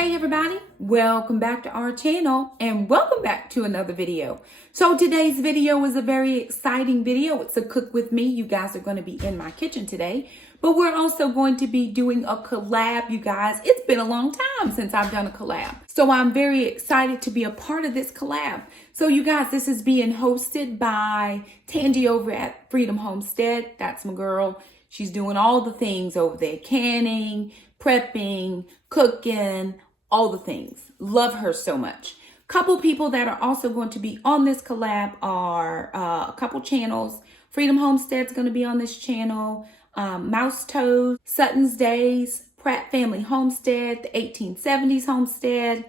Hey everybody, welcome back to our channel and welcome back to another video. So today's video is a very exciting video. It's a cook with me. You guys are going to be in my kitchen today, but we're also going to be doing a collab, you guys. It's been a long time since I've done a collab. So I'm very excited to be a part of this collab. So you guys, this is being hosted by Tandy over at Freedom Homestead. That's my girl. She's doing all the things over there, canning, prepping, cooking, all the things. Love her so much. Couple people that are also going to be on this collab are a couple channels. Freedom Homestead's going to be on this channel. Mouse Toes, Sutton's Days, Pratt Family Homestead, the 1870s Homestead,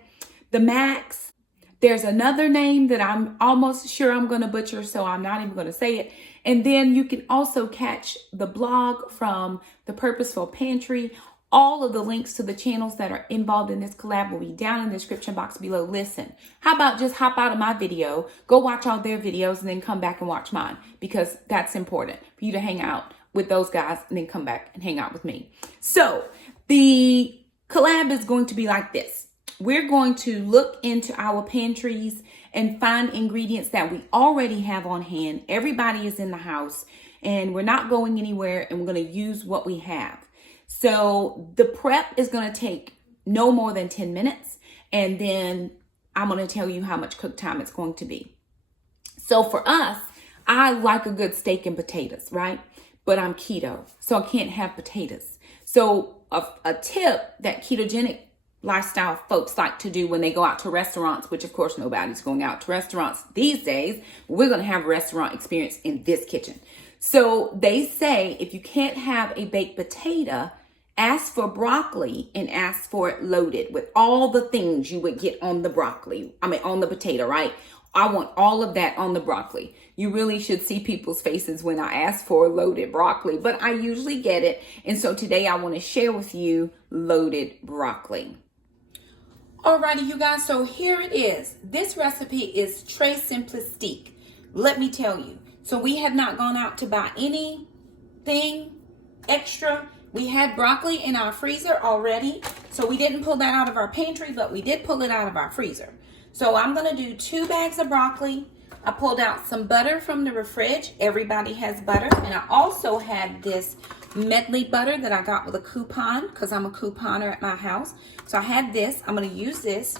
the Max. There's another name that I'm almost sure I'm going to butcher, so I'm not even going to say it. And then you can also catch the blog from the Purposeful Pantry. All of the links to the channels that are involved in this collab will be down in the description box below. Listen, how about just hop out of my video, go watch all their videos, and then come back and watch mine, because that's important for you to hang out with those guys and then come back and hang out with me. So the collab is going to be like this. We're going to look into our pantries and find ingredients that we already have on hand. Everybody is in the house and we're not going anywhere, and we're going to use what we have. So the prep is going to take no more than 10 minutes. And then I'm going to tell you how much cook time it's going to be. So for us, I like a good steak and potatoes, right? But I'm keto, so I can't have potatoes. So a tip that ketogenic lifestyle folks like to do when they go out to restaurants, which of course nobody's going out to restaurants these days. We're going to have a restaurant experience in this kitchen. So they say if you can't have a baked potato, ask for broccoli and ask for it loaded with all the things you would get on the broccoli. On the potato, right? I want all of that on the broccoli. You really should see people's faces when I ask for loaded broccoli, but I usually get it. And so today I want to share with you loaded broccoli. Alrighty, you guys, so here it is. This recipe is très simplistique. Let me tell you. So we have not gone out to buy anything extra. We had broccoli in our freezer already. So we didn't pull that out of our pantry, but we did pull it out of our freezer. So I'm going to do 2 bags of broccoli. I pulled out some butter from the fridge. Everybody has butter. And I also had this medley butter that I got with a coupon, because I'm a couponer at my house. So I had this. I'm going to use this.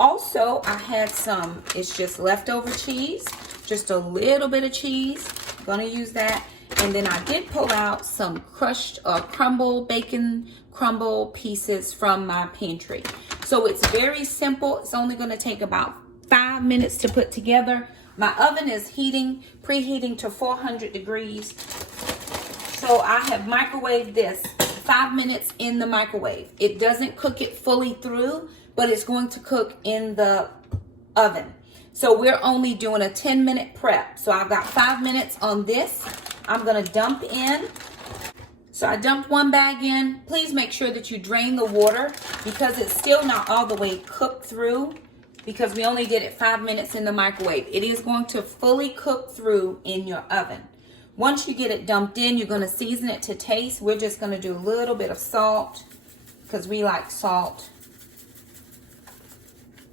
Also, I had some, it's just leftover cheese. Just a little bit of cheese. I'm going to use that. And then I did pull out some crushed bacon crumble pieces from my pantry. So it's very simple. It's only going to take about 5 minutes to put together. My oven is preheating to 400 degrees. So I have microwaved this 5 minutes in the microwave. It doesn't cook it fully through, but it's going to cook in the oven. So we're only doing a 10-minute prep. So I've got 5 minutes on this. I'm going to dump in. So I dumped 1 bag in. Please make sure that you drain the water, because it's still not all the way cooked through, because we only did it 5 minutes in the microwave. It is going to fully cook through in your oven. Once you get it dumped in, you're going to season it to taste. We're just going to do a little bit of salt, because we like salt.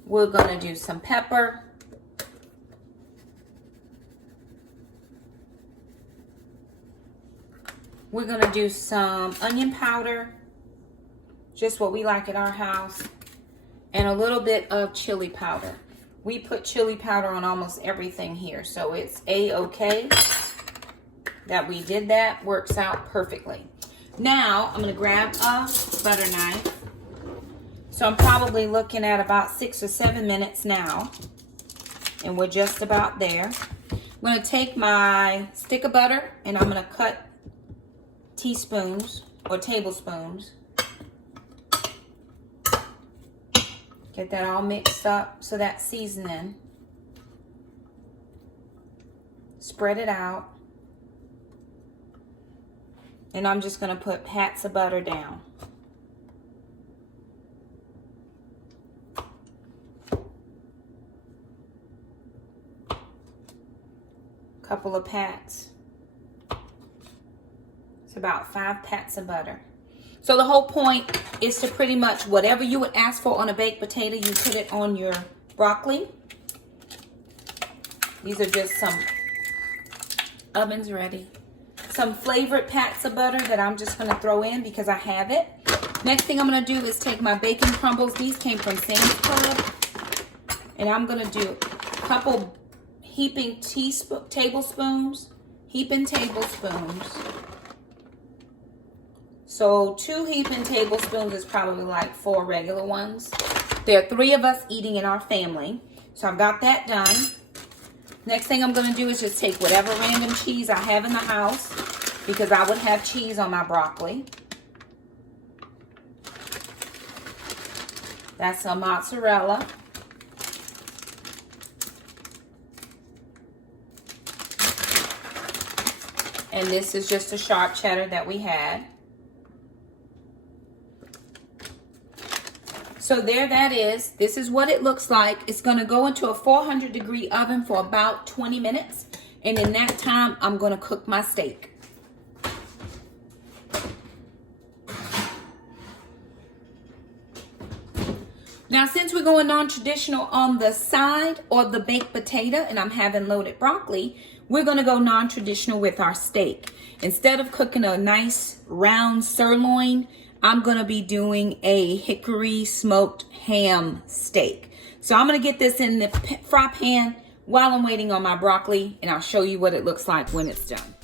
We're going to do some pepper. We're going to do some onion powder, just what we like at our house, and a little bit of chili powder. We put chili powder on almost everything here, so it's A-okay that we did that. Works out perfectly. Now, I'm going to grab a butter knife. So I'm probably looking at about 6 or 7 minutes now, and we're just about there. I'm going to take my stick of butter, and I'm going to cut teaspoons or tablespoons. Get that all mixed up so that's seasoning. Spread it out. And I'm just going to put pats of butter down. Couple of pats. It's about 5 pats of butter. So the whole point is to pretty much whatever you would ask for on a baked potato, you put it on your broccoli. These are just some ovens ready. Some flavored pats of butter that I'm just going to throw in because I have it. Next thing I'm going to do is take my bacon crumbles. These came from Sam's Club. And I'm going to do a couple heaping tablespoons. So 2 heaping tablespoons is probably like 4 regular ones. There are 3 of us eating in our family. So I've got that done. Next thing I'm going to do is just take whatever random cheese I have in the house, because I would have cheese on my broccoli. That's some mozzarella. And this is just a sharp cheddar that we had. So there that is. This is what it looks like. It's going to go into a 400-degree oven for about 20 minutes. And in that time, I'm going to cook my steak. Now, since we're going non-traditional on the side or the baked potato, and I'm having loaded broccoli, we're going to go non-traditional with our steak. Instead of cooking a nice round sirloin, I'm going to be doing a hickory smoked ham steak. So I'm going to get this in the fry pan while I'm waiting on my broccoli, and I'll show you what it looks like when it's done.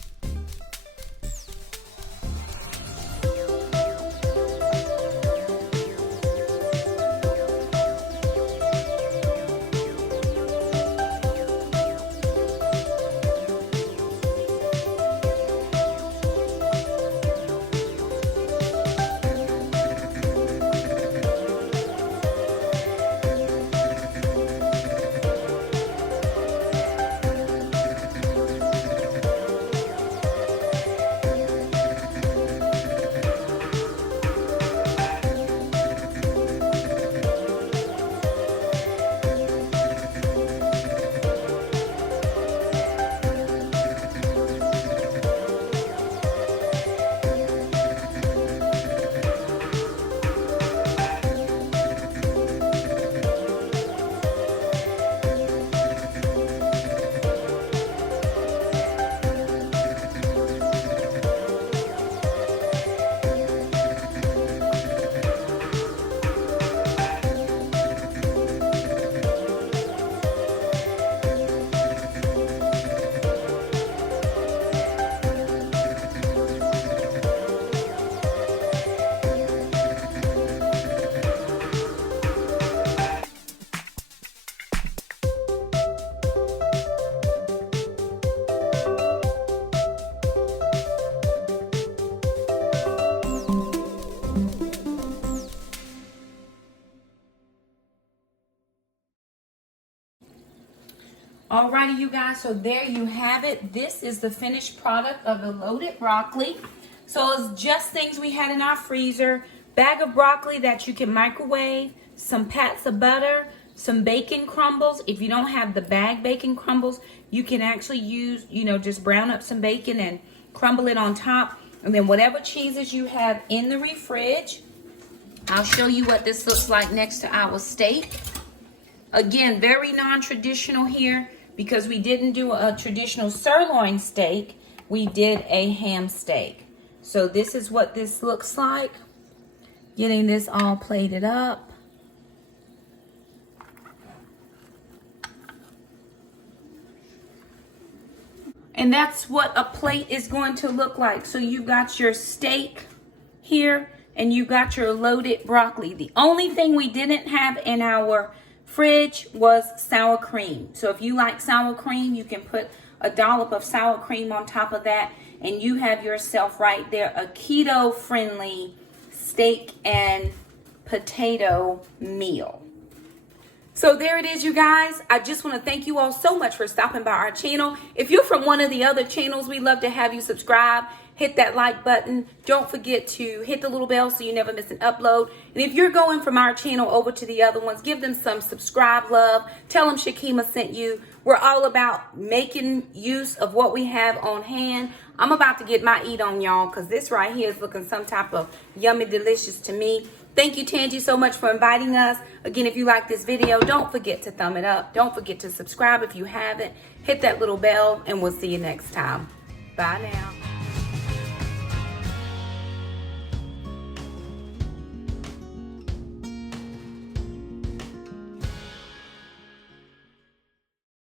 Alrighty, you guys, so there you have it. This is the finished product of the loaded broccoli. So it's just things we had in our freezer. Bag of broccoli that you can microwave, some pats of butter, some bacon crumbles. If you don't have the bag bacon crumbles, you can actually use, just brown up some bacon and crumble it on top. And then whatever cheeses you have in the fridge. I'll show you what this looks like next to our steak. Again, very non-traditional here because we didn't do a traditional sirloin steak. We did a ham steak. So this is what this looks like. Getting this all plated up. And that's what a plate is going to look like. So you got your steak here and you got your loaded broccoli. The only thing we didn't have in our fridge was sour cream. So if you like sour cream, you can put a dollop of sour cream on top of that and you have yourself right there a keto friendly steak and potato meal. So there it is, you guys. I just want to thank you all so much for stopping by our channel. If you're from one of the other channels, we'd love to have you subscribe. hit that like button. Don't forget to hit the little bell so you never miss an upload. And if you're going from our channel over to the other ones, give them some subscribe love. Tell them Shakema sent you. We're all about making use of what we have on hand. I'm about to get my eat on, y'all, because this right here is looking some type of yummy delicious to me. Thank you, Tangi, so much for inviting us. Again, if you like this video, don't forget to thumb it up. Don't forget to subscribe if you haven't. Hit that little bell, and we'll see you next time. Bye now.